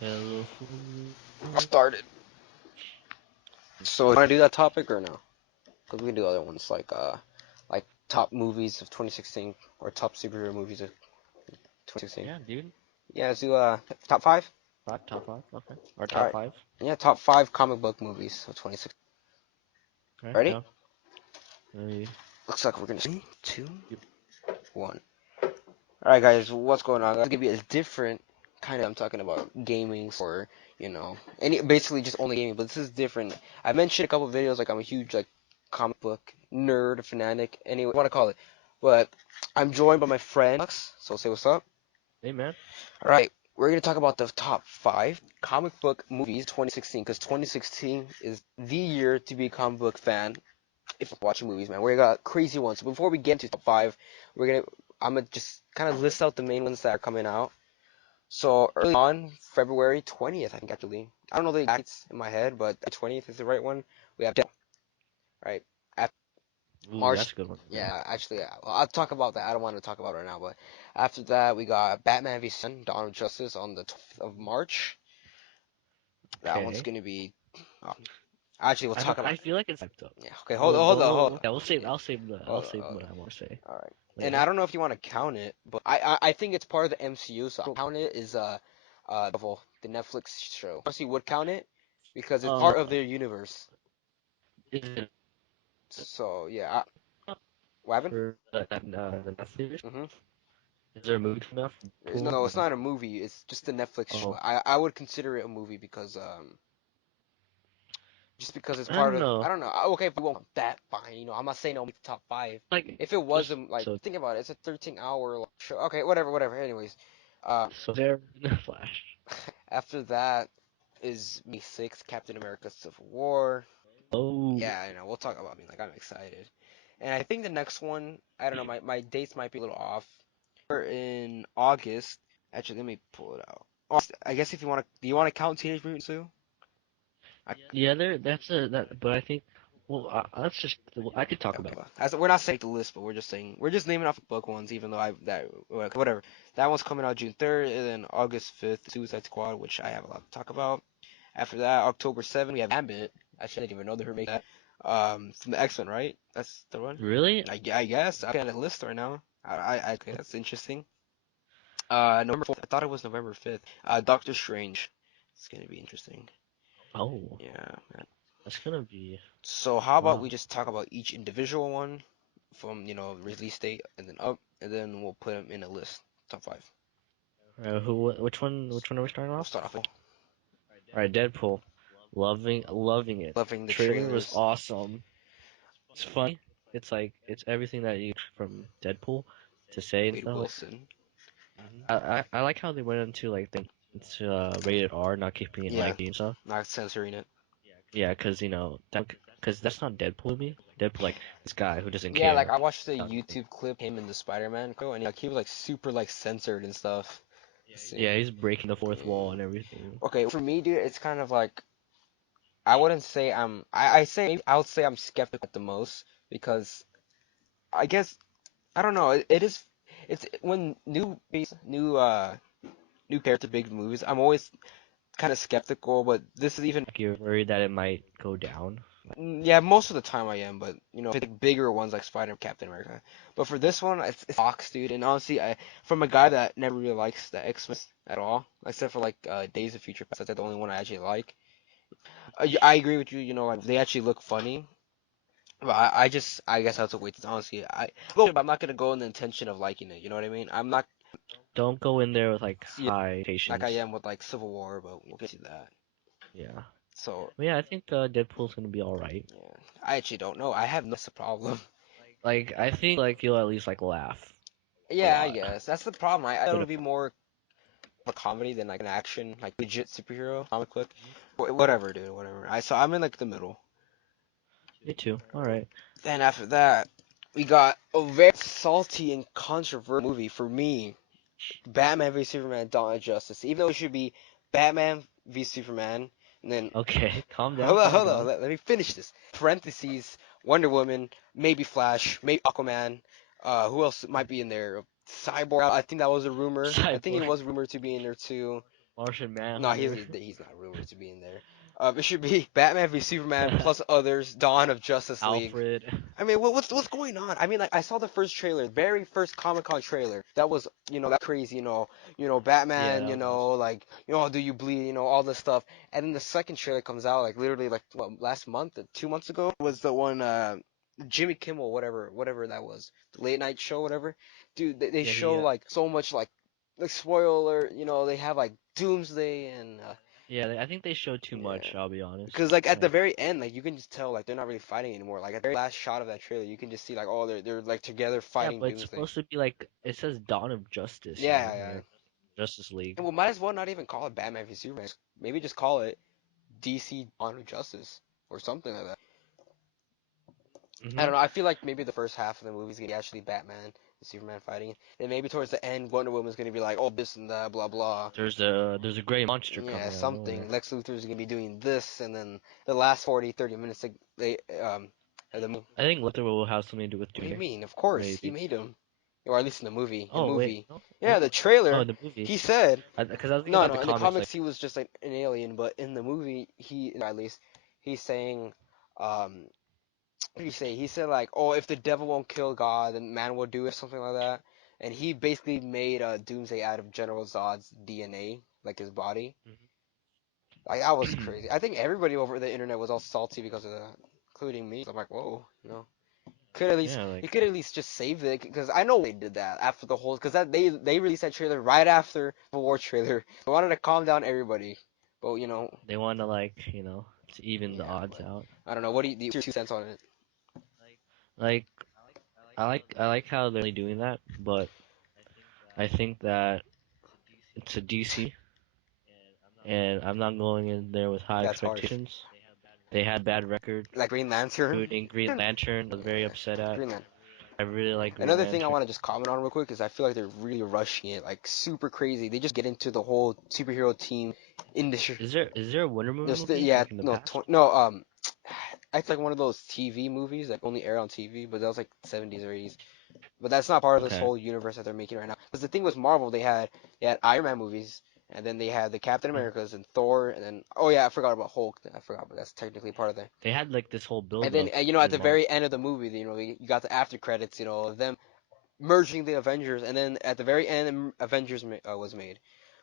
Hello. I started. So, you want to do that topic or no? Because we can do other ones like top movies of 2016 or top superhero movies of 2016. Yeah, dude. Yeah, let's do top five. Top five. Okay. Or All top right. five. Yeah, top five comic book movies of 2016. Okay. Ready? Yeah. Ready. Looks like we're gonna 2, You- 1. All right, guys. What's going on? It's gonna be a different kind of. I'm talking about gaming or any basically just only gaming, but this is different. I mentioned a couple of videos like I'm a huge like comic book nerd, fanatic, anyway, what to call it. But I'm joined by my friend, Alex, so say what's up. Hey, man. All right, we're gonna talk about the top five comic book movies 2016 because 2016 is the year to be a comic book fan if you're watching movies, man. We got crazy ones. So before we get into top five, I'm gonna just kind of list out the main ones that are coming out. So early on, February 20th, I think actually. I don't know the exact dates in my head, but the 20th is the right one. We have Deadpool, right? At Ooh, March, that's a good one. Yeah. yeah, actually, well, I'll talk about that. I don't want to talk about it right now, but after that, we got Batman v Superman: Dawn of Justice on the 12th of March. That one's Okay. gonna be. Uh, actually, we'll I talk don't. about. I feel like it's hyped up. Yeah. Okay. But Hold on. yeah, we'll save. Yeah. I'll save the. I'll Hold on. save what Okay. I want to say All right. And later. I don't know if you want to count it, but I think it's part of the MCU, so I don't count it is Marvel, the Netflix show. Honestly, would count it because it's part of Uh, their universe. is it So yeah, what happened? for the Netflix? Mm-hmm. Is there a movie coming out for No, Pool? no, it's not a movie. It's just a Netflix show. Oh, I would consider it a movie because just because it's I part don't of. I know. don't know. Okay, if we won't that fine. I'm not saying it'll make the top five. Like, If it was just like think about it, it's a 13-hour show. Okay, whatever. Anyways, uh, so there in the Flash. after that is May 6th, Captain America: Civil War. Oh, Yeah, we'll talk about me. Like I'm excited, and I think the next one, I don't know, my dates might be a little off. We're in August. Actually, let me pull it out. I guess if you want to, do you want to count Teenage Mutant Sue? I, yeah. There. That's a that. But I think. Well, let's just. I could talk about okay. We're not saying the list, but we're just naming off book ones, even though whatever. That one's coming out June 3rd, and then August 5th, Suicide Squad, which I have a lot to talk about. After that, October 7th, we have Gambit. Actually, I didn't even know they were making that. From the X-Men, right? That's the one. Really? I guess I'm looking at a list right now. Okay, that's interesting. November 4th. I thought it was November 5th. Doctor Strange. It's gonna be interesting. Oh, Yeah, man. that's gonna be So how about wow. we just talk about each individual one from release date and then up, and then we'll put them in a list. Top five. Who? Which one? Which one are we starting We'll off? start off with All right, Deadpool. Loving it. loving the Trailer was trailers. awesome. It's funny. It's like it's everything that you from Deadpool to say and Wade stuff. Wilson. Hmm. I like how they went into like the into rated R, not keeping it Yeah, like and stuff. not censoring it. Yeah, because that's not Deadpool to me. Deadpool like this guy who doesn't Yeah, like care. I watched the YouTube clip him in the Spider-Man show, and like he was like super like censored and stuff. Let's see. Yeah, he's breaking the fourth wall Yeah. and everything. Okay, for me, dude, it's kind of like I wouldn't say I say I would say I'm skeptical at the most because I guess I don't know. It is it's when new character big movies. I'm always kind of skeptical, but this is even Like you're worried that it might go down. yeah. Most of the time I am, but if it's like bigger ones like Spider, Captain America. But for this one, it's Fox, dude. And honestly, from a guy that never really likes the X-Men at all, except for like Days of Future Past. That's the only one I actually like. I agree with you. Like they actually look funny. But I guess I have to wait. Honestly, but I'm not gonna go in the intention of liking it. You know what I mean? I'm not Don't go in there with like yeah, high like I patience. am with like Civil War, but we'll get to that. Yeah. So But yeah, I think Deadpool's gonna be alright. yeah, I actually don't know. I have no problem. Like I think like you'll at least like laugh a Yeah, I lot. guess that's the problem. I thought it But would be more of a comedy than like an action, like legit superhero comic book. Whatever, dude. Whatever. I'm in like the middle. me too. Alright. Then after that, we got a very salty and controversial movie for me. Batman v Superman: Dawn of Justice. Even though it should be Batman v Superman, and then Okay, calm down, hold on, calm hold on. down. Let me finish this. Parentheses: Wonder Woman, maybe Flash, maybe Aquaman. Who else might be in there? Cyborg. I think that was a rumor. I think it Cyborg. was rumored to be in there too. Martian No, Manhunter. he's not rumored to be in there. It should be Batman v Superman plus others, Dawn of Justice League. Alfred. I mean, what's going on? I mean, like I saw the first trailer, very first Comic Con trailer. That was, that crazy, Yeah, Batman, that was awesome. like, do you bleed, all this stuff. And then the second trailer comes out, like literally, like what, last month, 2 months ago, was the one, Jimmy Kimmel, whatever that was, the late night show, whatever. Dude, they Yeah, show like so much, like spoiler, they have like Doomsday and yeah. I think they showed too yeah. much. I'll be honest. Because like at the Like, very end, like you can just tell like they're not really fighting anymore. Like at the very last shot of that trailer, you can just see like oh they're like together yeah, fighting but it's Doomsday. supposed to be like it says Dawn of Justice, Yeah, yeah. like Justice League. And we might as well not even call it Batman v Superman. Maybe just call it DC Dawn of Justice or something like that. I Hmm. don't know. I feel like maybe the first half of the movie is gonna be actually Batman and Superman fighting. Then maybe towards the end, Wonder Woman's gonna be like, oh this and that, blah blah. There's a gray monster Yeah, coming out of something. nowhere. Lex Luthor's gonna be doing this, and then the last 40, 30 minutes, they of the movie. I think Luthor will have something to do with What do you Doomsday, mean? Of course, he maybe. made him. Or at least in the movie. In the Oh wait, movie. no, Yeah, no. the Oh, trailer, in the movie, he said, because I was thinking no, about the no, in the comics, like comics he was just like an alien, but in the movie, at least, he's saying, what did he say? He said like, oh, if the devil won't kill God, then man will do it, something like that. And he basically made Doomsday out of General Zod's DNA, like his body. Like, that was crazy. I think everybody over the internet was all salty because of that, including me. I'm like, whoa, could at least yeah, he like could at least just save it because I know they did that after the whole because that they released that trailer right after the war trailer. They wanted to calm down everybody, but they want to like to even the yeah, odds but out. I don't know. What do you, your 2 cents on it? Like I like how they're doing that, but I think that it's a DC, and I'm not going in there with high That's harsh. expectations. They had bad record, Like Green Lantern. including Green Lantern. I was very Yeah, upset at. Green Lantern. I really like Green Another thing I Lantern. want to just comment on real quick is I feel like they're really rushing it, like super crazy. They just get into the whole superhero team industry. Is there a Wonder Woman Just movie yeah, like in the no, past? no, I feel like one of those TV movies that only air on TV, but that was like 70s or 80s. But that's not part of this Okay. whole universe that they're making right now. Because the thing with Marvel, they had Iron Man movies, and then they had the Captain Mm. Americas and Thor, and then oh yeah, I forgot about Hulk. I forgot, but that's technically part of the. They had like this whole And build then up at in the Marvel. very end of the movie, you got the after credits, of them merging the Avengers, and then at the very end, Avengers was made.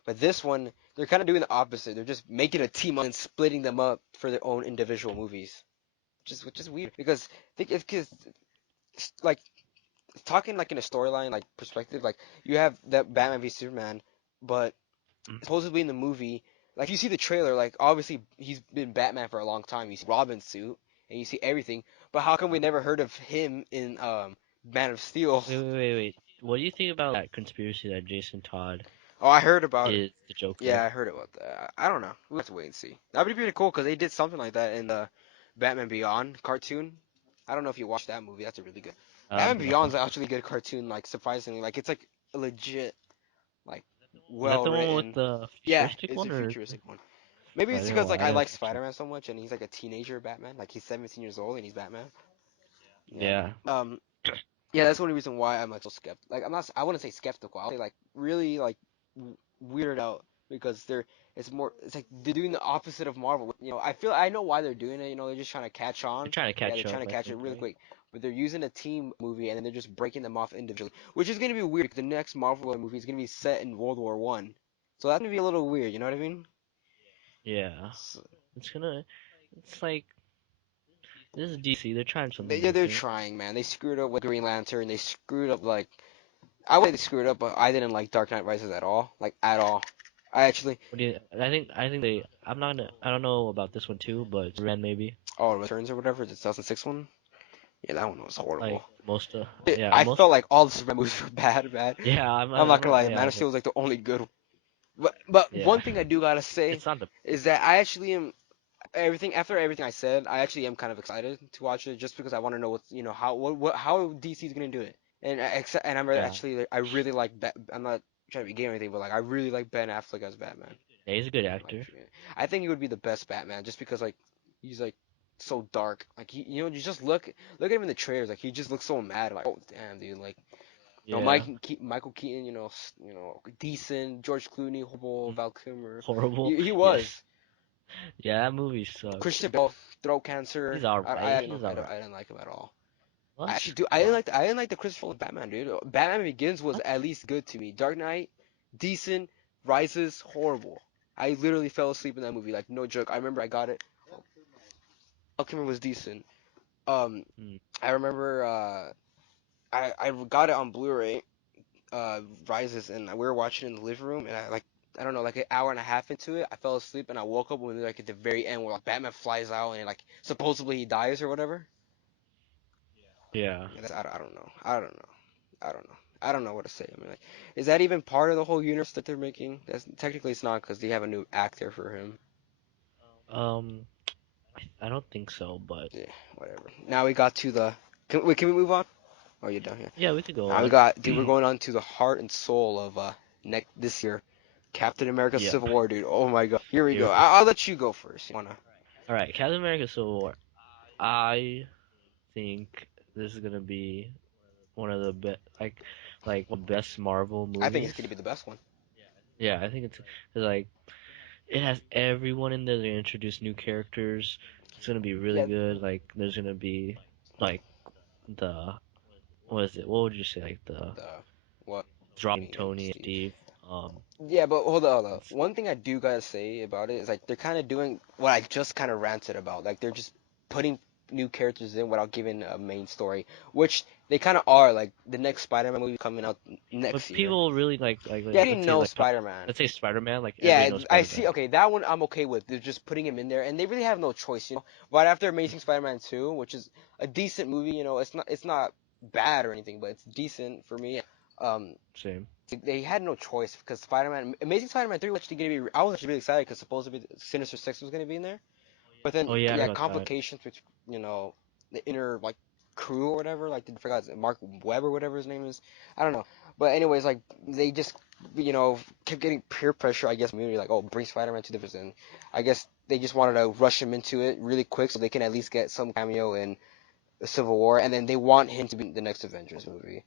But this one, they're kind of doing the opposite. They're just making a team up and splitting them up for their own individual movies, which is weird because because like talking like in a storyline like perspective, like you have that Batman v Superman, but Mm. supposedly in the movie, like you see the trailer, like obviously he's been Batman for a long time. You see Robin's suit and you see everything, but how come we never heard of him in Man of Steel? Wait. What do you think about that conspiracy that Jason Todd Oh, I heard about it. is the Yeah, Joker? I heard about that. I don't know. We'll have to wait and see. That would be pretty cool because they did something like that in the Batman Beyond cartoon. I don't know if you watched that movie. That's a really good. Batman No. Beyond's actually a good cartoon. Like surprisingly, like it's like a legit, like Is that well the one with written. the Yeah, futuristic it's a one, or futuristic one. Maybe I it's didn't because wa- like I I didn't like watch it. Spider-Man so much, and he's like a teenager Batman. Like he's 17 years old and he's Batman. Yeah. Yeah. Yeah, that's the only reason why I'm like so skeptical. Like I'm not. I wouldn't say skeptical. I'll say like really like weirded out because they're. It's more. It's like they're doing the opposite of Marvel. I know why they're doing it. They're just trying to catch They're on. trying to Yeah, they're catch trying up, to I catch it think, really right? quick. But they're using a team movie and then they're just breaking them off individually, which is gonna be weird. The next Marvel movie is gonna be set in World War One, so that's gonna be a little weird. You know what I mean? Yeah. So, It's gonna. It's like this is DC. They're trying something they're different. trying, man. They screwed up with Green Lantern. They screwed up like I would say they screwed up, but I didn't like Dark Knight Rises at all. Like at all. I actually What do you? I think they. I'm not. I don't know about this one too, but Superman maybe. Returns or whatever, the 2006 one. Yeah, that one was horrible. Like most of. Yeah. I Most. felt like all the Superman movies were bad, bad. Yeah. I'm not I'm gonna not. lie, Man Yeah. of Steel was like the only good one. But Yeah. one thing I do gotta say It's not the. is that I actually am everything I said, I actually am kind of excited to watch it just because I want to know how DC is gonna do it. And I'm Yeah. actually I really like I'm not trying to be gay or anything, but like I really like Ben Affleck as Batman. Yeah, he's a good Like actor. yeah. I think he would be the best Batman just because like he's like so dark. Like you just look at him in the trailers, like he just looks so mad. Like oh damn dude, like You know, Yeah. Michael Keaton, decent. George Clooney, horrible. Mm. Val Kilmer, Horrible. he Yes. was. Yeah, that movie sucks. Christian Bale, throat cancer. He's alright. I don't He's know. alright. I didn't like him at all. I What? actually do. What? I didn't like the Christopher Nolan Batman, dude. Batman Begins was What? at least good to me. Dark Knight, decent. Rises, horrible. I literally fell asleep in that movie. Like no joke. I remember I got it. Kilmer was decent. Um, Hmm. I remember I got it on Blu-ray. Rises, and we were watching it in the living room, and I don't know, like an hour and a half into it, I fell asleep, and I woke up when like at the very end where like Batman flies out and like supposedly he dies or whatever. Yeah. Yeah, I don't know. I don't know. I don't know. I don't know what to say. I mean, like, is that even part of the whole universe that they're making? That's technically it's not because they have a new actor for him. Um, I don't think so, but Yeah, whatever. Now we got to the. Can we move on? Oh, you're done here. yeah, we could go Now we on. got, dude. We're going on to the heart and soul of next this year, Captain America: Yep. Civil War, dude. Oh my God. Here we Here. go. I'll let you go first. You wanna? All right, Captain America: Civil War. I think this is gonna be one of the best, like one of the best Marvel I think it's movies. gonna be the best one. Yeah, I think it's 'cause, like it has everyone in there. They introduce new characters. It's gonna be really Yeah, good. Like there's gonna be like the what is it? What would you say? Like the the what? dropping Me and Tony and Steve. Steve. Um, Yeah, but hold on. it's, One thing I do gotta say about it is like they're kind of doing what I just kind of ranted about. Like they're just putting new characters in without giving a main story, which they kind of are. Like the next Spider-Man movie coming out but next year. people really Yeah, I let's didn't say know Spider-Man. let's say Spider-Man. Like everybody Yeah, knows I see. Spider-Man. Okay, that one I'm okay with. They're just putting him in there, and they really have no choice. Right after Amazing Spider-Man 2, which is a decent movie. It's not bad or anything, but it's decent for me. Um, Same. they had no choice because Amazing Spider-Man 3 was actually gonna be. I was actually really excited because supposedly Sinister Six was gonna be in there, but then Oh yeah, I yeah, forgot about that. complications with the inner like crew or whatever. Like I forgot Mark Webb or whatever his name is. I don't know. But anyways, like they just kept getting peer pressure. I guess community like, oh, bring Spider-Man to the prison. I guess they just wanted to rush him into it really quick so they can at least get some cameo in the Civil War, and then they want him to be in the next Avengers movie.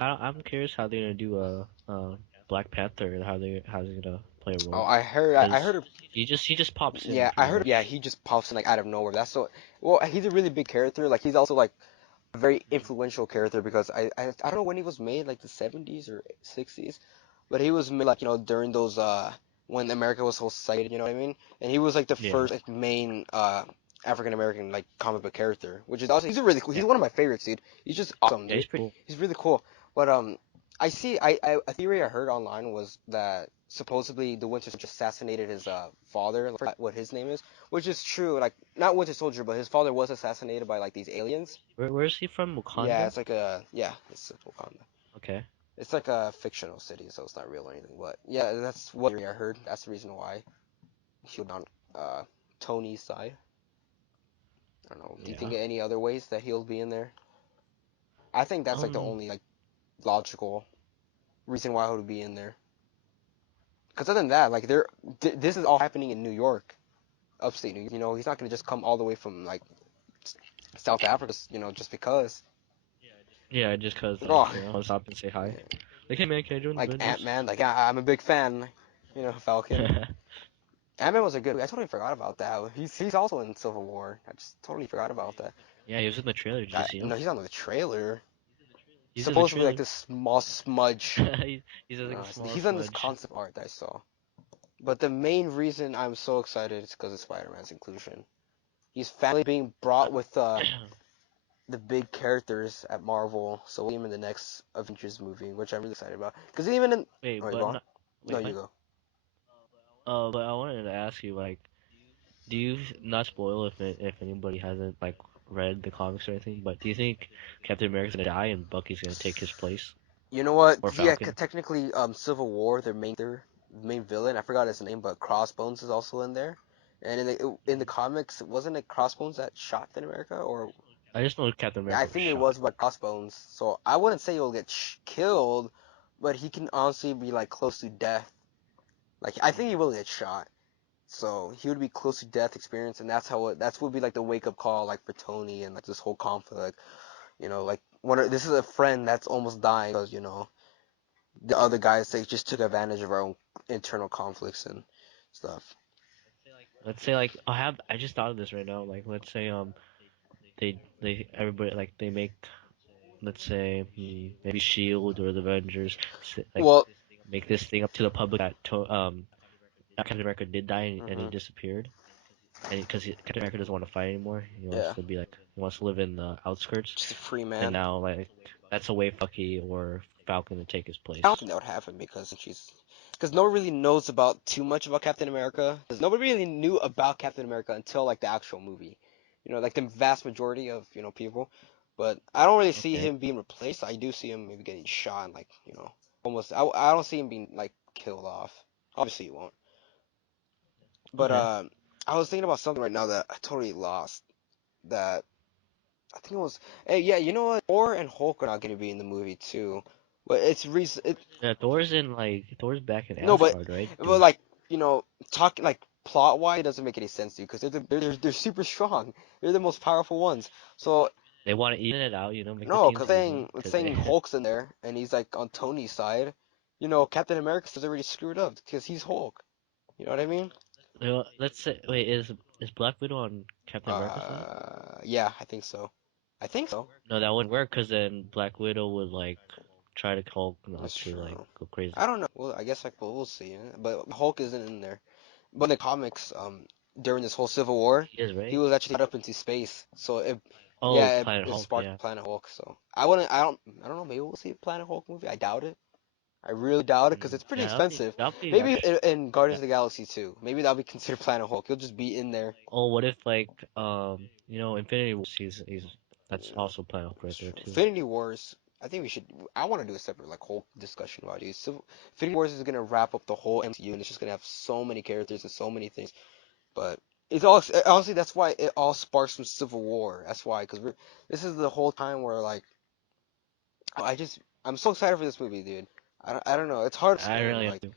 I'm curious how they're gonna do a Black Panther and how they're gonna play a Oh, role. I Cause heard. he just pops in Yeah, I pretty heard. Yeah, much. he just pops in like out of nowhere. That's so. Well, he's a really big character. Like he's also like a very influential character because I don't know when he was made, like the 70s or 60s, but he was made like during those when America was so excited, you know what I mean? And he was like the Yeah. first like main African American like comic book character, which is also he's a really cool. Yeah. He's one of my favorites, dude. He's just awesome, Yeah, dude. he's pretty cool. He's really cool. But I see. A theory I heard online was that supposedly the Winter Soldier assassinated his father. I forgot what his name is, which is true. Like not Winter Soldier, but his father was assassinated by like these aliens. Where is he from? Yeah, Wakanda? it's Wakanda. Okay. It's like a fictional city, so it's not real or anything. But yeah, that's what theory I heard. That's the reason why he would on uh Tony's side. I don't know. Do you think Yeah. of any other ways that he'll be in there? I think that's like the Um. only like logical reason why he would be in there. Because other than that, like this is all happening in New York, upstate New York. He's not gonna just come all the way from like South Africa, just because. Yeah, just cause Oh, I'll stop and say hi. yeah. Like, hey man, can I join the Like Avengers? Ant-Man. Like I'm a big fan. Falcon. Ant-Man was a good. I totally forgot about that. He's also in Civil War. I just totally forgot about that. Yeah, he was in the trailer. Did you see him? No, he's on the trailer. He's in the Supposedly like trailer. this small smudge. He's like a No, small he's on this smudge. concept art that I saw. But the main reason I'm so excited is because of Spider-Man's inclusion. He's finally being Uh, brought with the big characters at Marvel, so we'll see him in the next Avengers movie, which I'm really excited about. Because even in, wait, oh, you but go on. not. No, Wait, you what? go. But I wanted to ask you, like, do you not spoil if anybody hasn't like read the comics or anything? But do you think Captain America's gonna die and Bucky's gonna take his place You know what? or Yeah, Falcon? technically, Civil War, their main villain, I forgot his name, but Crossbones is also in there. And in the comics, wasn't it Crossbones that shot Captain America, or I just know Captain yeah, I America was think it shot. was by Crossbones. So I wouldn't say he'll get killed, but he can honestly be like close to death. Like I think he will get shot. So he would be close to death experience, and that's would be like the wake up call, like for Tony and like this whole conflict. Like this is a friend that's almost dying because the other guys they just took advantage of our own internal conflicts and stuff. Let's say like I just thought of this right now. Like let's say they everybody like they make let's say maybe Shield or the Avengers like Well, make this thing up to the public that Captain America did die and he hmm disappeared and because Captain America doesn't want to fight anymore. He wants yeah, to be like he wants to live in the outskirts just a free and man. now like that's a way for Bucky or Falcon to take his I don't place. think that would happen because no one really knows about too much about Captain America. Because nobody really knew about Captain America until like the actual movie. Like the vast majority of people. But I don't really see Okay. him being replaced. I do see him maybe getting shot and like almost. I don't see him being like killed off. Obviously he won't. But Okay. I was thinking about something right now that I totally lost. That I think it was. Hey, yeah, you know what? Thor and Hulk are not going to be in the movie too. But it's reason. Yeah, Thor's back in No, but Asgard, right? but like talking like plot wise, it doesn't make any sense to you because they're super strong. They're the most powerful ones. So They want to even it out, make the no, teams because even, it's because they saying Hulk's in there and he's like on Tony's side. Captain America's already screwed up because he's Hulk. You know what I mean? let's say wait is Black Widow on Captain America's side? Yeah, I think so. I think so. No, that wouldn't work because then Black Widow would like try to Hulk not That's to like true. go crazy. I don't know. Well, I guess like we'll see. But Hulk isn't in there. But in the comics, during this whole Civil War, He is, he right? was actually shot up into space. So Oh, yeah, Planet it Hulk, sparked yeah. Planet Hulk. So I don't know. Maybe we'll see a Planet Hulk movie. I doubt it. I really doubt it because it's pretty Yeah, expensive. that'll be Maybe actually in yeah. Guardians of the Galaxy too. Maybe that'll be considered Planet Hulk. He'll just be in there. Oh, what if like Infinity Wars he's that's also Planet Hulk right there Sure. too. Infinity Wars. I think we should. I want to do a separate like whole discussion about it. So Infinity Wars is gonna wrap up the whole MCU, and it's just gonna have so many characters and so many things. But it's all honestly that's why it all sparks from Civil War. That's why because we're this is the whole time where like I'm so excited for this movie, dude. I don't know. It's hard to I explain. really am Like too.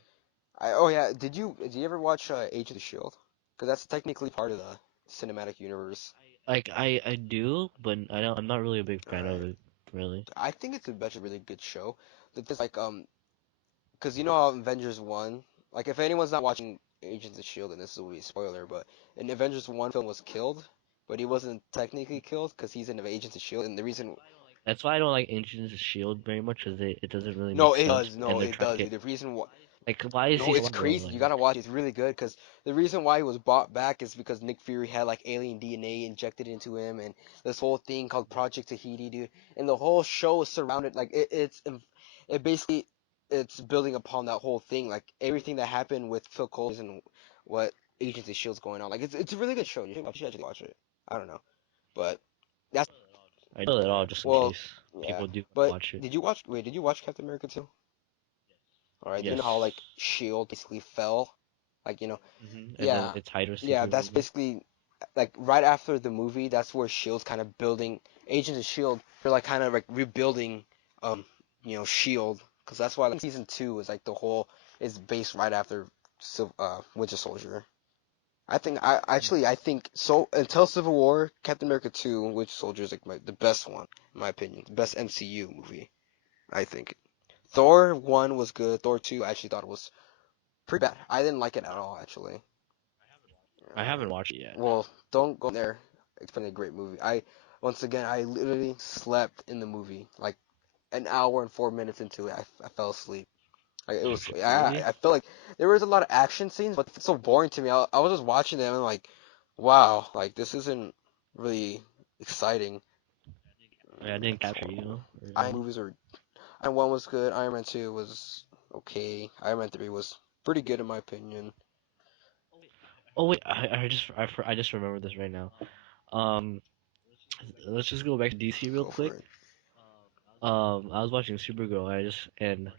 oh yeah, did you ever watch Age of the Shield? Because that's technically part of the cinematic universe. Like I do, but I'm not really a big All fan of right. it, really. I think it's a really good show. That like because you know how Avengers 1, like if anyone's not watching Agents of Shield, and this will be a spoiler, but in Avengers 1 film was killed, but he wasn't technically killed because he's in Agents of Shield, and the reason That's why I don't like Agents of Shield very much, because it doesn't really no, make it sense, does, and no, they're it trying to does, get dude. The reason why, like why is he no, it's alive though? crazy. You Like gotta watch. It's really good because the reason why he was brought back is because Nick Fury had like alien DNA injected into him, and this whole thing called Project Tahiti, dude. And the whole show is surrounded like it basically it's building upon that whole thing, like everything that happened with Phil Coulson and what Agents of Shield's going on. Like it's a really good show. You should actually watch it. I don't know, but that's I know that all just in well, case yeah. people do But watch it. did you watch? Wait, did you watch Captain America too? All right. You know how Yes. like Shield basically fell, like And then yeah, it's Hydra yeah. sequel That's movie. basically like right after the movie. That's where Shield's kind of building Agents of Shield. They're like kind of like rebuilding, Shield, because that's why like season two is like the whole is based right after Winter Soldier. I think so until Civil War, Captain America 2, Winter Soldier is like the best one in my opinion, the best MCU movie. I think Thor 1 was good. Thor 2 I actually thought it was pretty bad. I didn't like it at all, actually. I haven't Alright. watched it yet. Well, don't go there. It's been a great movie. Once again, I literally slept in the movie. Like an hour and 4 minutes into it, I fell asleep. Like it was, Really? I felt like there was a lot of action scenes, but it's so boring to me. I was just watching them and like, wow, like this isn't really exciting. Like, I didn't It's capture horrible. or Iron really. movies are Iron 1 was good. Iron Man 2 was okay. Iron Man 3 was pretty good in my opinion. Oh wait, I just remembered this right now. Um, let's just go back to DC real Go for quick. it. I was watching Supergirl. And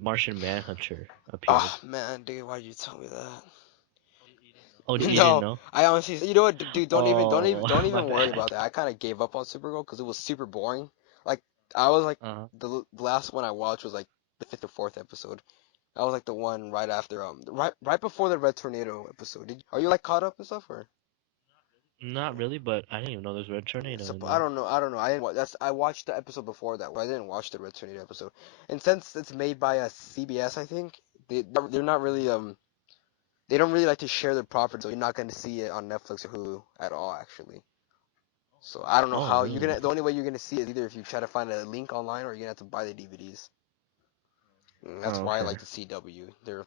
Martian Manhunter appeared. Oh man, dude, why'd you tell me that? Oh, you didn't No, know? I honestly, you know what, dude, Oh, don't my even worry bad. about that. I kind of gave up on Supergirl because it was super boring. Like, I was like, Uh-huh. the last one I watched was like the fifth or fourth episode. That was like the one right after, right before the Red Tornado episode. Are you like caught up and stuff or? Not really, but I didn't even know there's Red Tornado So in I there. don't know. I don't know. I didn't. That's I watched the episode before that. But I didn't watch the Red Tornado episode. And since it's made by a CBS, I think they're not really they don't really like to share their property, so you're not going to see it on Netflix or Hulu at all, actually. So I don't know Oh, how you're really? gonna. The only way you're gonna see it is either if you try to find a link online or you're gonna have to buy the DVDs. And that's Oh, why I okay. like the CW. They're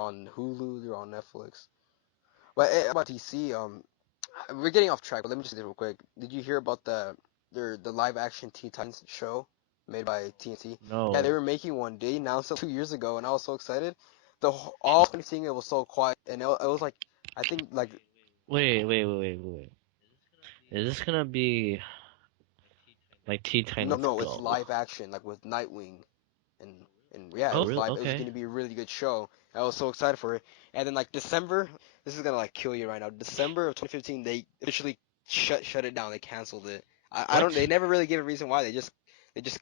on Hulu, they're on Netflix. But about DC, we're getting off track. But let me just say this real quick. Did you hear about the live action Teen Titans show made by TNT? Yeah, they No. were making one. They announced it 2 years ago, and I was so excited. All seeing it was so quiet, and it was like I think like Wait. Is this gonna be like Teen Titans no, it's Go? live action like with Nightwing and yeah, it Oh, was really? live. It was Okay. gonna be a really good show. I was so excited for it. And then like December, this is gonna like kill you right now. December of 2015, they officially shut it down. They canceled it. I don't. They What? never really gave a reason why. They just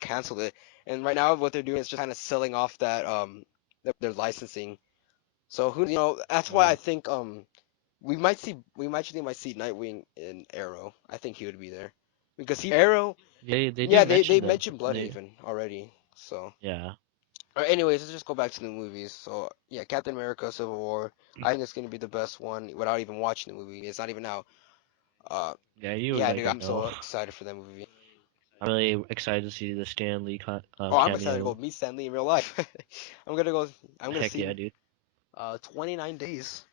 canceled it. And right now, what they're doing is just kind of selling off that their licensing. So who that's why I Oh. think we might actually might see Nightwing in Arrow. I think he would be there because Arrow. They do Yeah, mention they them. mentioned They Bloodhaven already. So. yeah. Anyways, let's just go back to the movies. So yeah, Captain America: Civil War. I think it's gonna be the best one without even watching the movie. It's not even out. Uh, Yeah, you would yeah, like dude, that I'm so though. excited for that movie. I'm really excited to see the Stan Lee Oh, I'm excited to go cameo. meet Stanley in real life. I'm gonna go. I'm gonna Heck see yeah, him. dude. 29 days.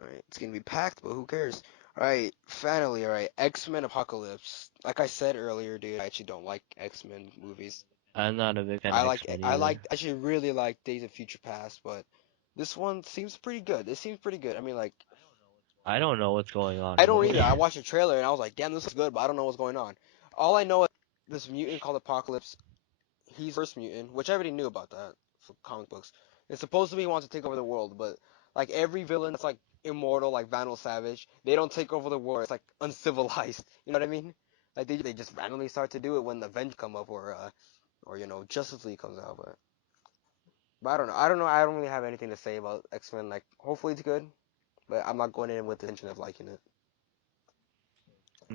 All right, it's gonna be packed, but who cares? All right, finally, all right. X-Men Apocalypse. Like I said earlier, dude, I actually don't like X-Men movies. I'm not a big fan of X-Men either. I actually really like Days of Future Past, but this one seems pretty good. It seems pretty good. I mean, like. I don't know what's going on I don't really. either. I watched the trailer and I was like, damn, this looks good, but I don't know what's going on. All I know is this mutant called Apocalypse. He's the first mutant, which I already knew about that for comic books. It's supposed to be he wants to take over the world, but like every villain that's like immortal, like Vandal Savage, they don't take over the world. It's like uncivilized. You know what I mean? Like they just randomly start to do it when the Avengers come up or Justice League comes out. But I don't know. I don't know. I don't really have anything to say about X Men. Like hopefully it's good, but I'm not going in with the intention of liking it.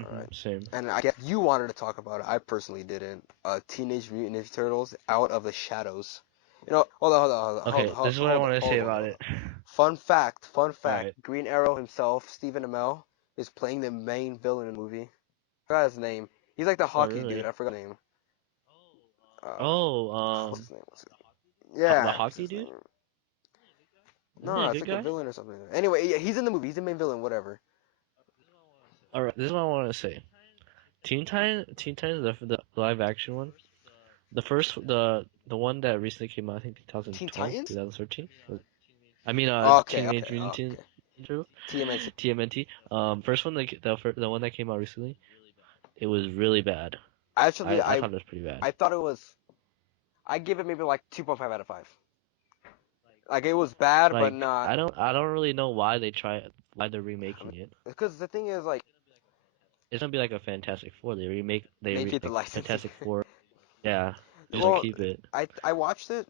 All right. Same. And I guess you wanted to talk about it. I personally didn't. Teenage Mutant Ninja Turtles Out of the Shadows. Okay, this is what I want to say about Hold on. it. Fun All fact. right. Green Arrow himself, Stephen Amell, is playing the main villain in the movie. I forgot his name. He's like the Oh, hockey dude. really? I forgot his name. Oh, What's his name? Yeah, the what's hockey his dude? name? Isn't No, he no, a it's good like a guy? villain or something. Anyway, yeah, he's in the movie. He's the main villain. Whatever. All right, this is what I want to say. Teen Titans, the live action one. The one that recently came out, I think Teen 2012, Titans? 2013. I mean, Okay, Teenage okay, Mutant okay. Ninja Turtles, TMNT. TMNT. First one, the one that came out recently, it was really bad. Actually, I thought it was pretty bad. I thought it was. I give it maybe like 2.5 out of 5. Like it was bad, but Like, not I don't really know why they're remaking it. because the thing is like It's gonna be like a Fantastic Four. they keep the Like licensing. Fantastic Four. Yeah, just like Well, keep it. I watched it.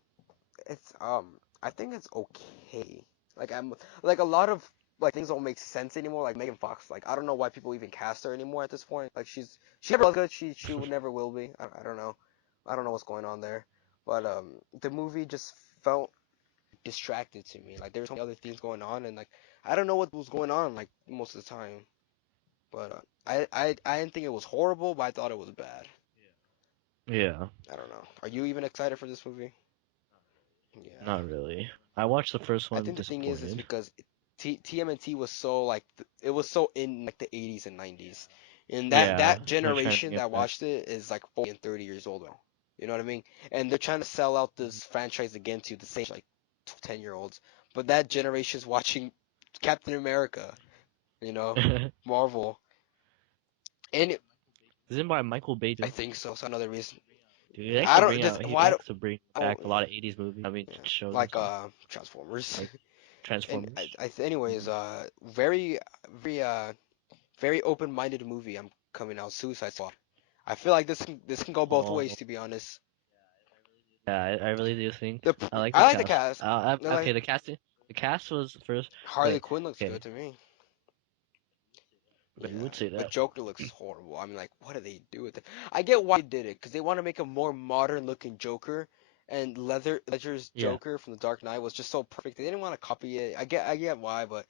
It's I think it's okay. Like I'm like a lot of like things don't make sense anymore. Like Megan Fox. Like I don't know why people even cast her anymore at this point. Like she never was good. She would never will be. I don't know. I don't know what's going on there. But the movie just felt distracted to me. Like there's so many other things going on, and like I don't know what was going on like most of the time. But I didn't think it was horrible, but I thought it was bad. Yeah, I don't know. Are you even excited for this movie? Yeah. not really. I watched the first I one, think the thing is disappointed. because TMNT was so like it was so in like the 80s and 90s, and Yeah, that they're trying to generation get that back. watched it is like 40 and 30 years old now. You know what I mean? And they're trying to sell out this franchise again to the same like 10-year-olds, but that generation's watching Captain America, you know, Marvel, and Isn't by Michael Bay I too? think so. So another reason. Dude, he likes I to don't bring does out. He why do likes to bring oh back a lot of '80s movies. I mean, yeah shows and like stuff Transformers. like And Transformers. anyways, Hmm. very, very, very open-minded movie. I'm coming out, Suicide Squad. I feel like this can go both ways, Oh, to be honest. yeah, I really do think I like the I like the cast. cast. I Okay, like the cast was first. Harley Wait, Quinn looks good okay. to me. But you Yeah, would say but that. Joker looks horrible. I mean, like, what do they do with it? I get why they did it, because they want to make a more modern looking Joker, and Ledger's Yeah, Joker from The Dark Knight was just so perfect. They didn't want to copy it. I get why, but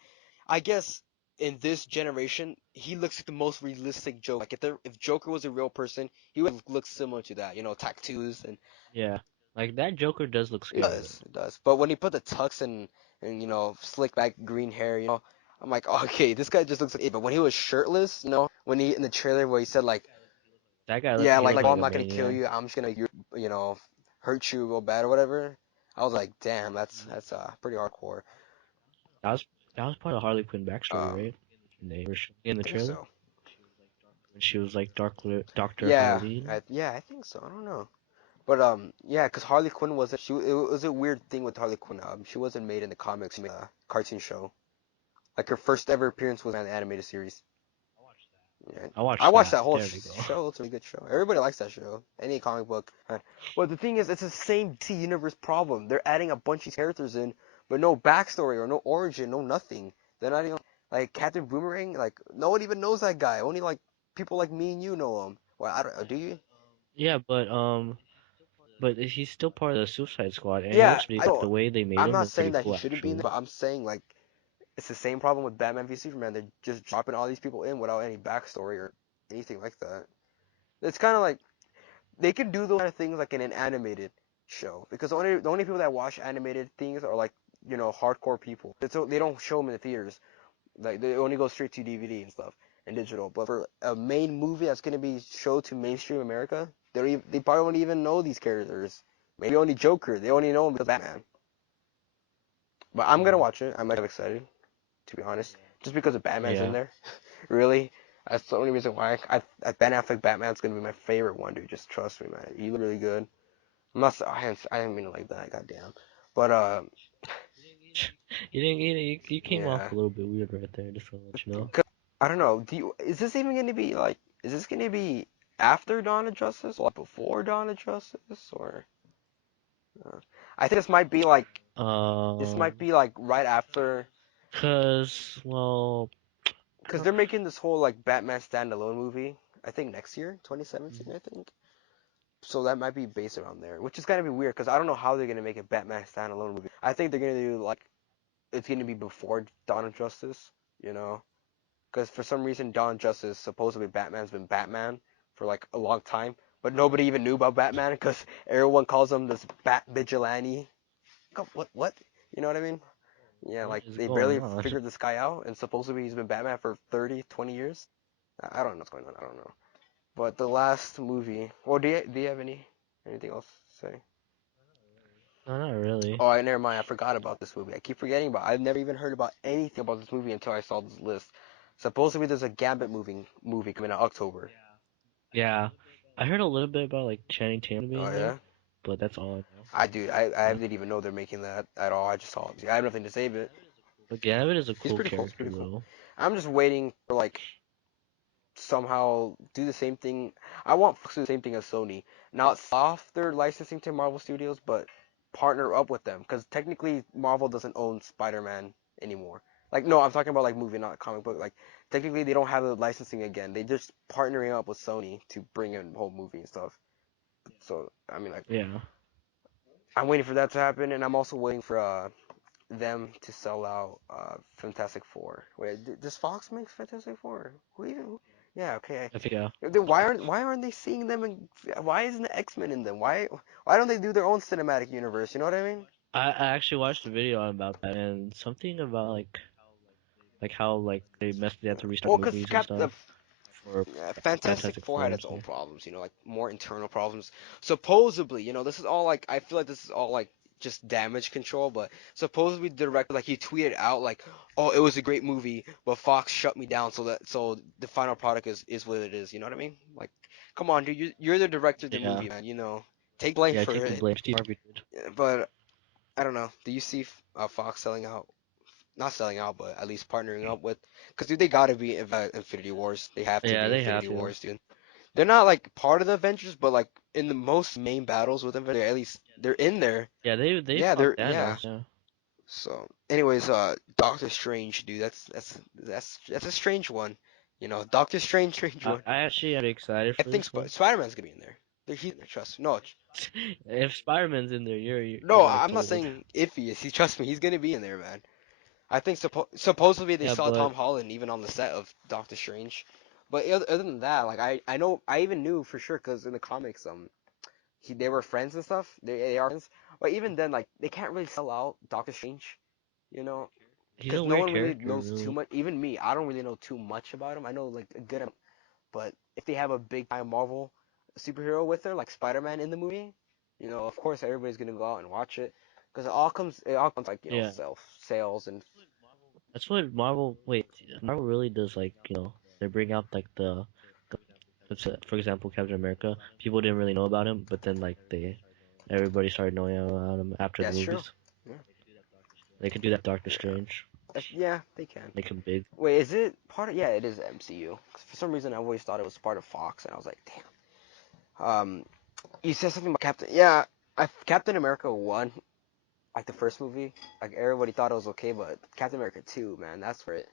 I guess in this generation, he looks like the most realistic Joker. Like, if Joker was a real person, he would look similar to that. You know, tattoos and yeah. Like that Joker does look it scary does, though. it does. But when he put the tux and slick back green hair, I'm like, okay, this guy just looks like it. But when he was shirtless, when he in the trailer where he said like, That guy look yeah, he like, looked oh, like I'm a not gonna kill maniac. you, I'm just gonna you know hurt you real bad or whatever. I was like, damn, that's pretty hardcore. That was that was part of the Harley Quinn backstory, Um, right? In I the think trailer so. when she was like Doctor Yeah, Harley. yeah, I think so. I don't know. But yeah, because Harley Quinn wasn't. It was a weird thing with Harley Quinn. She wasn't made in the comics. She made a cartoon show. Like her first ever appearance was on the animated series. Yeah. I I watched watched that. that whole There we go. show. It's a really good show. Everybody likes that show. Any comic book. But the thing is, it's the same DC Universe problem. They're adding a bunch of characters in, but no backstory or no origin, no nothing. They're not even like Captain Boomerang. Like no one even knows that guy. Only like people like me and you know him. Well, I don't. Do you? Yeah, but he's still part of the Suicide Squad, and he Yeah, looks pretty. I know. The way they made I'm him not is saying pretty that he cool, shouldn't be in there, actually. but I'm saying like it's the same problem with Batman v Superman. They're just dropping all these people in without any backstory or anything like that. It's kind of like they could do those kind of things like in an animated show because the only people that watch animated things are like hardcore people. So they don't show them in the theaters. Like they only go straight to DVD and stuff and digital. But for a main movie that's gonna be showed to mainstream America, they probably won't even know these characters. Maybe only Joker. They only know him because Batman. But I'm gonna Hmm. watch it. I'm kind of excited to be honest, just because the Batman's in Yeah. there. Really, that's the only reason why. Ben Affleck Batman's gonna be my favorite one, dude. Just trust me, man. He looked really good. I'm not. I didn't mean it like that. Goddamn. But You didn't. You came off yeah. a little bit weird right there. Just to let you know. 'Cause I don't know. Is this even gonna be like? Is this gonna be after Dawn of Justice or before Dawn of Justice or? Uh, I think this might be like. This might Um, be like right after, cause well, because they're making this whole like Batman standalone movie. I think next year, 2017. I think. So that might be based around there, which is gonna be weird because I don't know how they're gonna make a Batman standalone movie. I think they're gonna do like it's gonna be before Dawn of Justice, you know, because for some reason Dawn of Justice supposedly Batman's been Batman for like a long time, but nobody even knew about Batman because everyone calls him this Bat vigilante. What? You know what I mean? Yeah, what like is they going barely on? figured this guy out, and supposedly he's been Batman for 30, 20 years. I don't know what's going on. I don't know. But the last movie. Well, do you have anything else to say? No, not really. Oh, never mind. I forgot about this movie. I keep forgetting about. I've never even heard about anything about this movie until I saw this list. Supposedly, there's a Gambit movie coming out October. Yeah, I heard a little bit about like Channing Tatum Oh being there, yeah, but that's all I know. I Yeah. didn't even know they're making that at all. I just saw it. I have nothing to say of it. But Gambit is a He's cool pretty cool. He's character pretty cool. though. I'm just waiting for like somehow do the same thing. I want Fox to do the same thing as Sony. Not off their licensing to Marvel Studios, but partner up with them. Because technically, Marvel doesn't own Spider-Man anymore. Like, no, I'm talking about like movie, not comic book. Like, technically, they don't have the licensing again. They just partnering up with Sony to bring in whole movie and stuff. So, I mean, like, Yeah. I'm waiting for that to happen, and I'm also waiting for them to sell out Fantastic Four. Wait, does Fox make Fantastic Four? Who even? Yeah, okay. I think yeah. Then why aren't they seeing them? Why isn't the X-Men in them? Why don't they do their own cinematic universe? You know what I mean? I actually watched a video about that and something about like how like they have to restart Well, because movies and stuff for Fantastic Fantastic Four Four had and its own stuff. problems, like more internal problems. Supposedly, this is all like I feel like this is all like just damage control, but supposedly the director like he tweeted out like, "Oh, it was a great movie, but Fox shut me down so the final product is what it is." You know what I mean? Like, come on, dude, you're the director of the Yeah. movie, man. Take blame Yeah, for take the it. blame. Steve Harvey did. But I don't know. Do you see Fox selling out? Not selling out, but at least partnering up with, because dude, they gotta be Infinity Wars. They have to Yeah, be they have Infinity to. Wars, dude. They're not like part of the Avengers, but like in the most main battles with Avengers, at least they're in there. Yeah, they Yeah, fought yeah. Thanos. Yeah. So, anyways, Doctor Strange, dude, that's a strange one. Doctor Strange, Strange one. I actually am excited I for think this one. Spider-Man's gonna be in there. He's in there, trust me. No, If Spider-Man's in there, no, you're out of I'm not total. saying if he is. He trust me, he's gonna be in there, man. I think supposedly they Yeah, saw but Tom Holland even on the set of Doctor Strange. But other than that, like I know I even knew for sure because in the comics they were friends and stuff. They are friends. But even then, like they can't really sell out Doctor Strange, you know, he's a because no weird one really character, knows too really. much. Even me, I don't really know too much about him. I know like a good amount. But if they have a big time Marvel superhero with her, like Spider-Man in the movie, of course everybody's gonna go out and watch it because it all comes like Yeah, sales and that's what Marvel. Wait, Marvel really does like they bring out like for example, Captain America. People didn't really know about him, but then like everybody started knowing about him after yeah, the it's true. movies. Yeah, They could do that Doctor yeah, Strange, yeah, they can. make him big. Wait, is it part of? Yeah, it is MCU. 'Cause for some reason, I always thought it was part of Fox, and I was like, damn. You said something about Captain. Yeah, Captain America 1, like the first movie, like everybody thought it was okay, but Captain America 2, man, that's where it.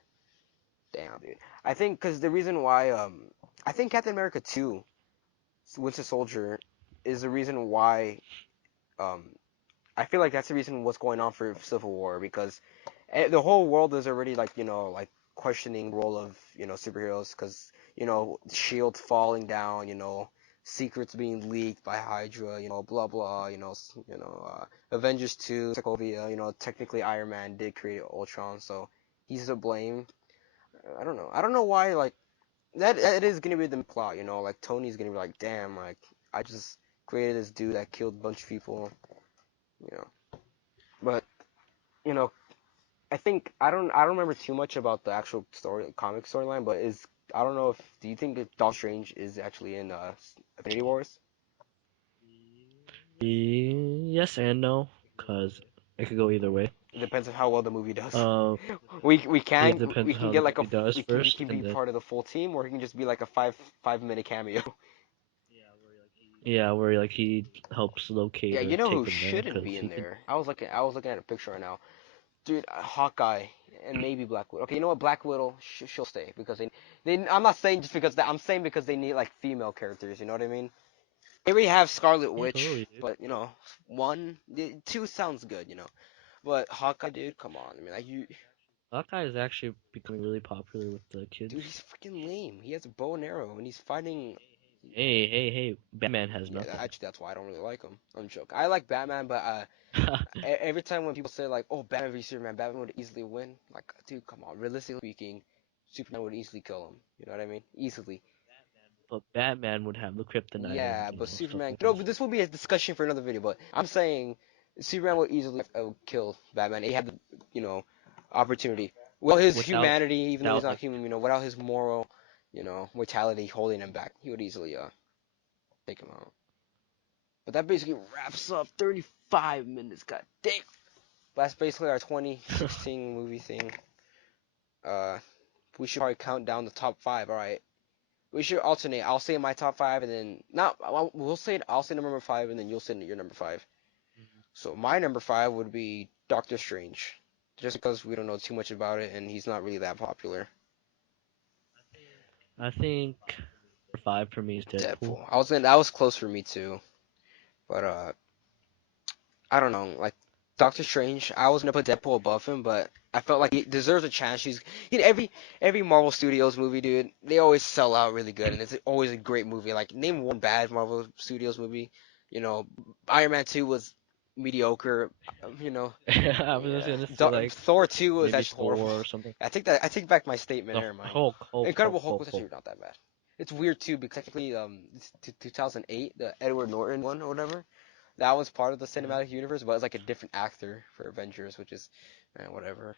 Damn, dude. I think because the reason why, I think Captain America 2, Winter Soldier, is the reason why, um, I feel like that's the reason what's going on for Civil War because the whole world is already like like questioning the role of superheroes because Shield falling down, secrets being leaked by Hydra, blah blah, Avengers 2, Sokovia, technically Iron Man did create Ultron, so he's to blame. I don't know why like that is gonna be the plot, like Tony's gonna be like, damn, like I just created this dude that killed a bunch of people, you know, but you know I don't remember too much about the actual comic storyline, but I don't know if do you think that Doctor Strange is actually in Infinity Wars? Yes and no, cause it could go either way. It depends on how well the movie does. Uh, We yeah, it can depends we on can how the get like movie does we first, can be and then part of the full team, or he can just be like a five minute cameo. yeah, where like he helps Yeah, locate or you know take who them there, shouldn't cause be in he could. there? I was looking at a picture right now, dude. Hawkeye and maybe Black Widow. Okay, you know what? Black Widow she'll stay because they I'm not saying just because I'm saying because they need like female characters. You know what I mean? They already have Scarlet Yeah, Witch, totally, dude. but two sounds good. But Hawkeye, dude, come on. I mean, like Hawkeye is actually becoming really popular with the dude, kids. he's freaking lame. He has a bow and arrow, and he's fighting. Hey, hey, hey! Batman has Yeah, nothing. actually, that's why I don't really like him. I'm joking. I like Batman, but every time when people say like, "Oh, Batman v Superman," Batman would easily win. Like, dude, come on. Realistically speaking, Superman would easily kill him. You know what I mean? Easily. But Batman would have the kryptonite and Yeah, but stuff Superman. like No, that. but this will be a discussion for another video. But I'm saying Superman would easily kill Batman. He had the opportunity. Well, his Without humanity, even though he's without not like human, without his moral, mortality holding him back, he would easily take him out. But that basically wraps up 35 minutes. God damn. But that's basically our 2016 movie thing. Uh, we should probably count down the top five. All right. We should alternate. I'll say my top five, and then not. We'll say it. I'll say number five, and then you'll say your number five. So my number five would be Doctor Strange, just because we don't know too much about it, and he's not really that popular. I think number five for me is Deadpool. Deadpool. That was close for me too, but I don't know. Like Doctor Strange, I was gonna put Deadpool above him, but I felt like he deserves a chance. Every Marvel Studios movie, dude, they always sell out really good, and it's always a great movie. Like name one bad Marvel Studios movie. You know, Iron Man 2 was mediocre. You know, I was just yeah. gonna say like Thor 2 was maybe actually horrible. Thor or something. I take back my statement. The Never mind. Hulk, Incredible Hulk Hulk, was Hulk. actually not that bad. It's weird too because technically, it's 2008, the Edward Norton one or whatever. That was part of the cinematic universe, but it's like a different actor for Avengers, which is whatever.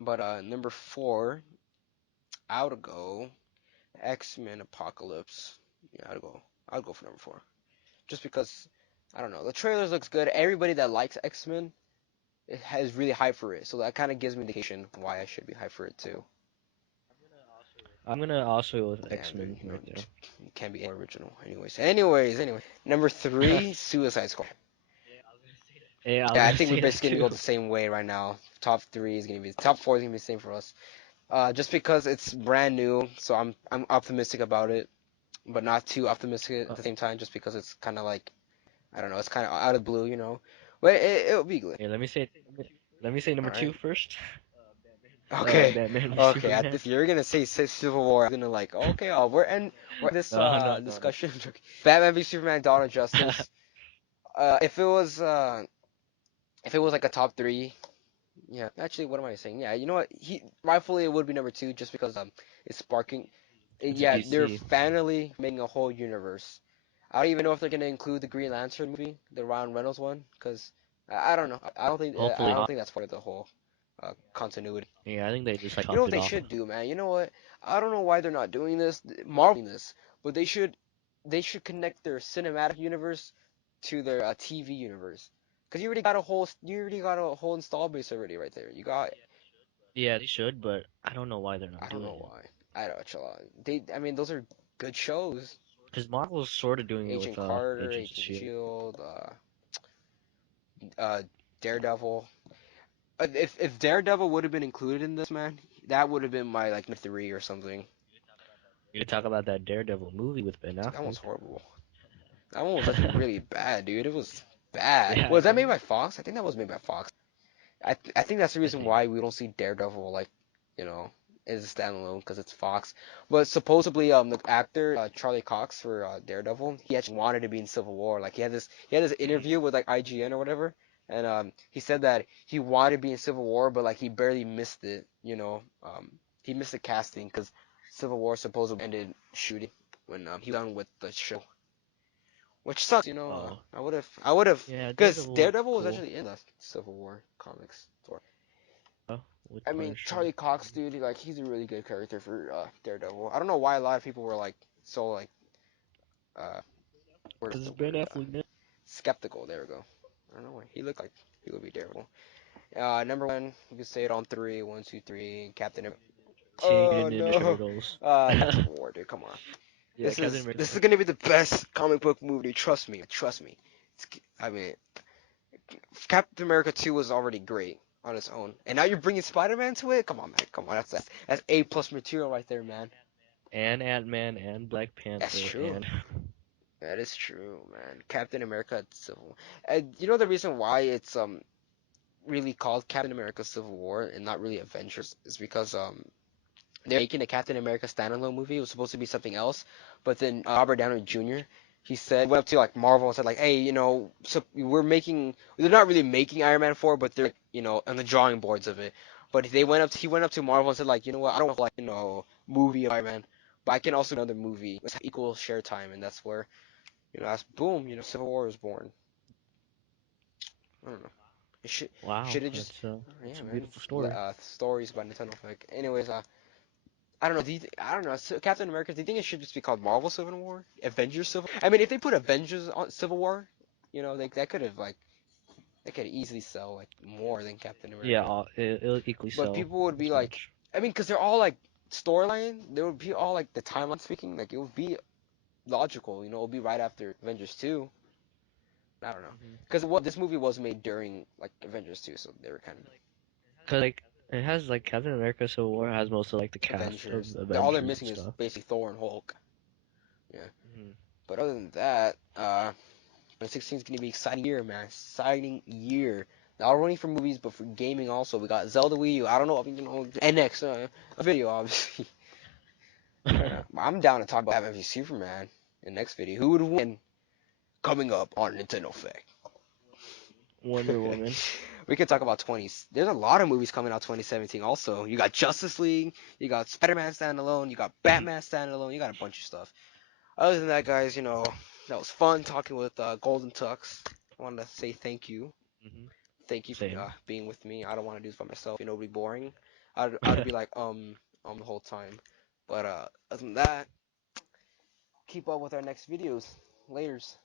But number four, I would go X-Men Apocalypse. Yeah, I'd go for number four, just because I don't know. The trailers looks good. Everybody that likes X-Men has really hyped for it, so that kind of gives me indication why I should be hyped for it too. I'm gonna also go with Damn, dude, X-Men right there. you can't be more original. Anyways. Number three, Suicide Squad. Yeah, I was Yeah, I gonna think we're say that basically gonna too. go the same way right now. Top four is gonna be the same for us. Just because it's brand new, so I'm optimistic about it, but not too optimistic at Uh, the same time, just because it's kind of like I don't know, it's kind of out of the blue, But it'll be good. Here, let me say All number two right. first. Okay. Batman v Okay. Superman. If you're gonna say Civil War, I'm gonna like okay. We're this No, no, no. discussion. Batman v Superman: Dawn of Justice. If it was like a top three, yeah. Actually, what am I saying? Yeah, you know what? He rightfully it would be number two just because it's sparking. It's a Yeah, they're DC. finally making a whole universe. I don't even know if they're gonna include the Green Lantern movie, the Ryan Reynolds one, because I don't know. I Hopefully don't not. think that's part of the whole continuity. Yeah, I think they just like You know chopped what it they off. should do, man? You know what? I don't know why they're not doing this. Marvel doing this, but they should connect their cinematic universe to their TV universe. Cause you already got a whole install base already right there. You got Yeah, they should, but I don't know why they're I not don't doing know it. why. I don't chill out. I mean, those are good shows. Because Marvel's sort of doing it with Agent Carter, Agents of Agents of Shield. Shield, Daredevil. If Daredevil would have been included in this, man, that would have been my like number three or something. You talk about that Daredevil movie with Ben That one's Affleck. horrible. That one was actually really bad, dude. It was bad. Yeah, Was that made by Fox? I think that was made by Fox. I think that's the I reason think. why we don't see Daredevil like, you know, as a standalone because it's Fox. But supposedly, the actor Charlie Cox for Daredevil, he actually wanted to be in Civil War. Like he had this Mhm. interview with like IGN or whatever, and he said that he wanted to be in Civil War, but like he barely missed it. He missed the casting because Civil War supposedly ended shooting when he was done with the show. Which sucks, Oh, I would have, yeah, because Daredevil was Daredevil was cool. actually in the Civil War comics. With I mean, Punisher. Charlie Cox, dude, he's a really good character for Daredevil. I don't know why a lot of people were like so like uh, where's Because the it's Ben word? Affleck, man. Skeptical. There we go. I don't know why he looked like he would be Daredevil. Number one, you can say it on three. One, two, three. Captain. Teenage Oh Ninja no. Turtles. No Civil War, dude. Come on. Yeah, This Captain is this is America. gonna be the best comic book movie. Dude. Trust me. Trust me. I mean, Captain America 2 was already great on its own, and now you're bringing Spider-Man to it. Come on, man. Come on. That's A plus material right there, man. And Ant-Man and Black That's Panther true. and That is true, man. Captain America Civil. And you know the reason why it's really called Captain America Civil War and not really Avengers is because they're making a Captain America standalone movie. It was supposed to be something else, but then Robert Downey Jr. He went up to like Marvel and said like, hey, so they're not really making Iron Man 4, but they're like, on the drawing boards of it. But he went up to Marvel and said like, you know what, I don't like movie of Iron Man, but I can also do another movie. Let's have equal share time, and that's where that's boom, Civil War was born. I don't know. It wow, should have just that's yeah, a man. beautiful story. Stories by Nintendo Effect. Anyways, I don't know. I don't know. Captain America. Do you think it should just be called Marvel Civil War? Avengers Civil? I mean, if they put Avengers on Civil War, that could have like they could easily sell like more than Captain Yeah, America. it'll equally But sell people would be as like, much. I mean, because they're all like storyline. They would be all like the timeline speaking. Like it would be logical. It would be right after Avengers 2. I don't know. Hmm. Because this movie was made during like Avengers 2, so they were kind of Cause like it has like Captain America Civil War has most of like the cast of Avengers. All they're Avengers and missing is stuff. basically Thor and Hulk. Yeah. Hmm. But other than that, 2016 is gonna be an exciting year, man. Exciting year. Not only for movies, but for gaming also. We got Zelda Wii U. I don't know, NX, a video, obviously. But I'm down to talk about Batman v Superman in the next video. Who would win? Coming up on Nintendo Effect. Wonder Woman. We could talk about 20s. There's a lot of movies coming out 2017 also. You got Justice League, you got Spider-Man standalone, you got Batman standalone, you got a bunch of stuff. Other than that, guys, that was fun talking with GoldenTux. I want to say thank you. Hmm. Thank you for Same. being with me. I don't want to do this by myself. It'll be boring. I'd be like the whole time. But other than that, keep up with our next videos. Laters.